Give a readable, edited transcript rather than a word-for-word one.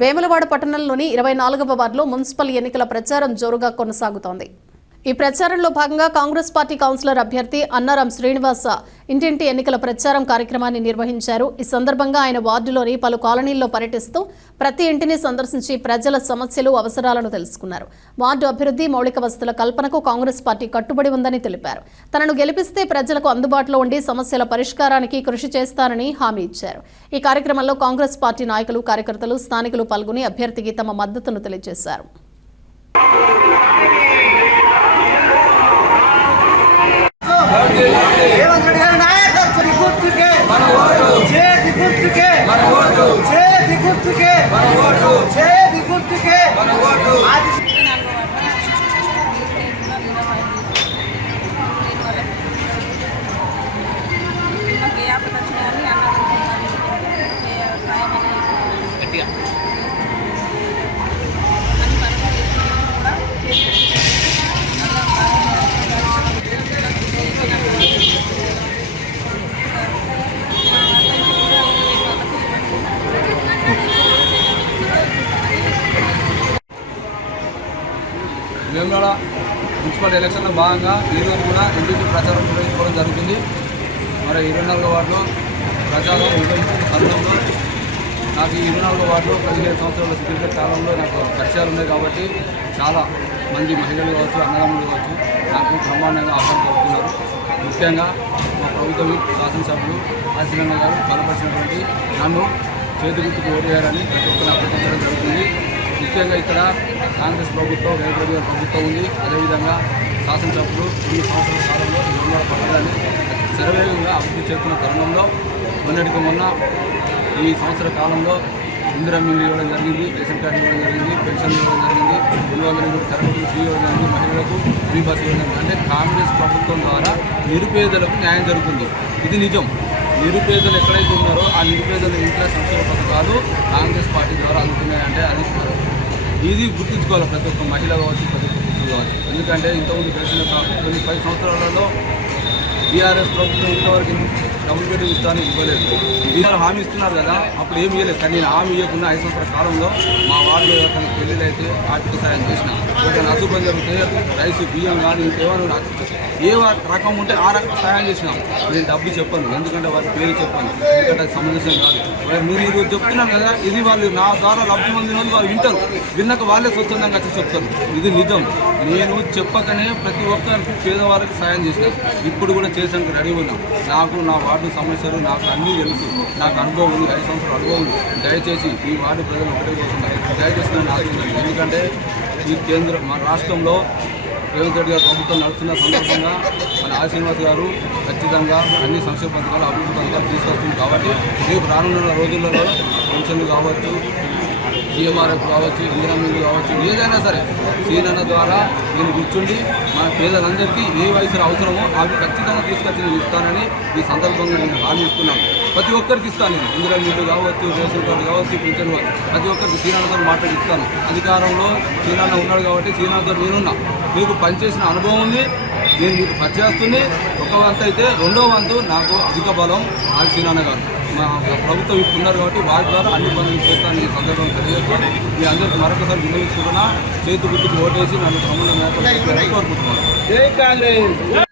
వేములవాడ పట్టణంలోని 24వ వార్డులో మున్సిపల్ ఎన్నికల ప్రచారం జోరుగా కొనసాగుతోంది. ఈ ప్రచారంలో భాగంగా కాంగ్రెస్ పార్టీ కౌన్సిలర్ అభ్యర్థి అన్నారం శ్రీనివాస ఇంటింటి ఎన్నికల ప్రచారం కార్యక్రమాన్ని నిర్వహించారు. ఈ సందర్భంగా ఆయన వార్డులోని పలు కాలనీల్లో పర్యటిస్తూ ప్రతి ఇంటిని సందర్శించి ప్రజల సమస్యలు, అవసరాలను తెలుసుకున్నారు. వార్డు అభివృద్ధి, మౌలిక వసతుల కల్పనకు కాంగ్రెస్ పార్టీ కట్టుబడి ఉందని తెలిపారు. తనను గెలిపిస్తే ప్రజలకు అందుబాటులో ఉండి సమస్యల పరిష్కారానికి కృషి చేస్తానని హామీ ఇచ్చారు. ఈ కార్యక్రమంలో కాంగ్రెస్ పార్టీ నాయకులు, కార్యకర్తలు, స్థానికులు పాల్గొని అభ్యర్థికి తమ మద్దతును తెలియజేశారు. వేములవాడ మున్సిపల్ ఎలక్షన్లో భాగంగా ఈరోజు కూడా ఇంటింటి ప్రచారం నిర్వహించుకోవడం జరుగుతుంది. మరి 24వ వార్డులో ప్రచారం నిర్వహించిన తరుణంలో నాకు ఈ 24వ వార్డులో 15 సంవత్సరాల సుదీర్ఘ కాలంలో నాకు పరిచయాలు ఉన్నాయి కాబట్టి చాలా మంది మహిళలు కావచ్చు, అన్నదమ్ములు కావచ్చు నాకు బ్రహ్మాండంగా ఆహ్వానం జరుగుతున్నారు. ముఖ్యంగా మా ప్రభుత్వం శాసనసభ్యులు ఆశీలన్న గారు బలపరిచినటువంటి నన్ను చేతి గుర్తుకు ఓటేయాలని ప్రతి ఒక్కరిని అభ్యర్థించడం జరుగుతుంది. ముఖ్యంగా ఇక్కడ కాంగ్రెస్ ప్రభుత్వం, రేవంత్ రెడ్డి గారి ప్రభుత్వం ఉంది. అదేవిధంగా శాసనసభ్యులు 2 సంవత్సరాల కాలంలో వేములవాడ పట్టణాన్ని శరవేగంగా అభివృద్ధి చేస్తున్న తరుణంలో మొన్నటికి మొన్న ఈ సంవత్సర కాలంలో ఇందిరా మిల్లు ఇవ్వడం జరిగింది, రేషన్ కార్డు ఇవ్వడం జరిగింది, పెన్షన్ ఇవ్వడం జరిగింది, 200 కరెంటు ఫ్రీ ఇవ్వడం జరిగింది, మహిళలకు ఫ్రీ బస్ ఇవ్వడం జరిగింది. అంటే కాంగ్రెస్ ప్రభుత్వం ద్వారా నిరుపేదలకు న్యాయం జరుగుతుంది. ఇది నిజం. నిరుపేదలు ఎక్కడైతే ఉన్నారో ఆ నిరుపేదల ఇంట్లో సంక్షేమ పథకాలు కాంగ్రెస్ పార్టీ ద్వారా అందుతున్నాయంటే అది ఇది గుర్తుంచుకోవాలి. ప్రతి ఒక్క మహిళ కావచ్చు, ప్రతి ఒక్క పురుషులు కావచ్చు. ఎందుకంటే ఇంతకుముందు గడిచిన కొన్ని 10 సంవత్సరాలలో టీఆర్ఎస్ ప్రభుత్వం ఇంతవరకు డబుల్ బెడ్రూమ్ ఇస్తానికి ఇవ్వలేదు. బీఆర్ హామీ ఇస్తున్నారు కదా, అప్పుడు ఏమి ఇవ్వలేదు. కానీ నేను హామీ ఇవ్వకుండా 5 సంవత్సరాల కాలంలో మా వార్డులో ఎవరికైనా పెళ్ళిళ్ళు అయితే ఆర్థిక సాయం చేసిన, ఎవరికైనా అశుభం జరిగితే రైసు, బియ్యం కానీ ఇంకేమైనా ఏ రకం ఉంటే ఆ రకం సహాయం చేసినాం. నేను డబ్బు చెప్పను, ఎందుకంటే వారి పేరు చెప్పాను, ఎందుకంటే అది సమంజసం కాదు. మీరు ఈరోజు చెప్తున్నాను కదా, ఇది వాళ్ళు నా ద్వారా లబ్ధి పొందిన వాళ్ళు వాళ్ళు వింటారు, విన్నాక వాళ్ళే స్వచ్ఛందంగా వచ్చి చెప్తారు. ఇది నిజం. నేను చెప్పకనే ప్రతి ఒక్కరికి పేదవారికి సాయం చేసినాం. ఇప్పుడు కూడా చేసానికి రెడీ ఉన్నాం. నాకు నా వార్డు సమస్యలు నాకు అన్నీ తెలుసు, నాకు అనుభవం ఉంది, 5 సంవత్సరాల అనుభవం ఉంది. దయచేసి ఈ వార్డు ప్రజలు ఒకటే కోరుతున్నారు, దయచేసి నన్ను ఆశించండి. ఎందుకంటే ఈ మన రాష్ట్రంలో రేవంత్ రెడ్డి గారు ప్రభుత్వం నడుస్తున్న సందర్భంగా మన శ్రీనివాస్ గారు ఖచ్చితంగా అన్ని సంక్షేమ పథకాలు, అభివృద్ధి పథకాలు తీసుకొస్తుంది. కాబట్టి రేపు రానున్న రోజులలో పెన్షన్లు కావచ్చు, జీఎంఆర్ఎఫ్ కావచ్చు, ఇందిరా మిల్లు కావచ్చు, ఏదైనా సరే సీనన్న ద్వారా నేను కూర్చుండి మన పేదలందరికీ ఏ వయసులో అవసరమో అవి ఖచ్చితంగా తీసుకొచ్చి నేను ఇస్తానని ఈ సందర్భంగా నేను హామీ ఇస్తున్నాను. ప్రతి ఒక్కరికి ఇస్తాను. నేను ఇందిరా మిల్లు కావచ్చు, రేషన్ కార్డు కావచ్చు, పెన్షన్ కావచ్చు, ప్రతి ఒక్కరికి సీనన్నతో మాట్లాడి ఇస్తాను. అధికారంలో సీనన్న ఉన్నాడు కాబట్టి సీనన్నతో నేనున్నా. మీకు పనిచేసిన అనుభవం ఉంది, నేను మీకు పనిచేస్తుంది. ఒక వంతు అయితే 2వ వంతు నాకు అధిక బలం అది సీనన్న గారు. మా ప్రభుత్వం ఇప్పుడు ఉన్నారు కాబట్టి వారి ద్వారా అన్ని పనులు చేస్తాను. ఈ సందర్భం తెలియజేసుకొని మీ అందరికీ మరొకసారి వినియోగించుకుంటున్నా. చేతి గుర్తుకు ఓటేసి నన్ను బ్రహ్మాండంగా కోరుకుంటున్నాను.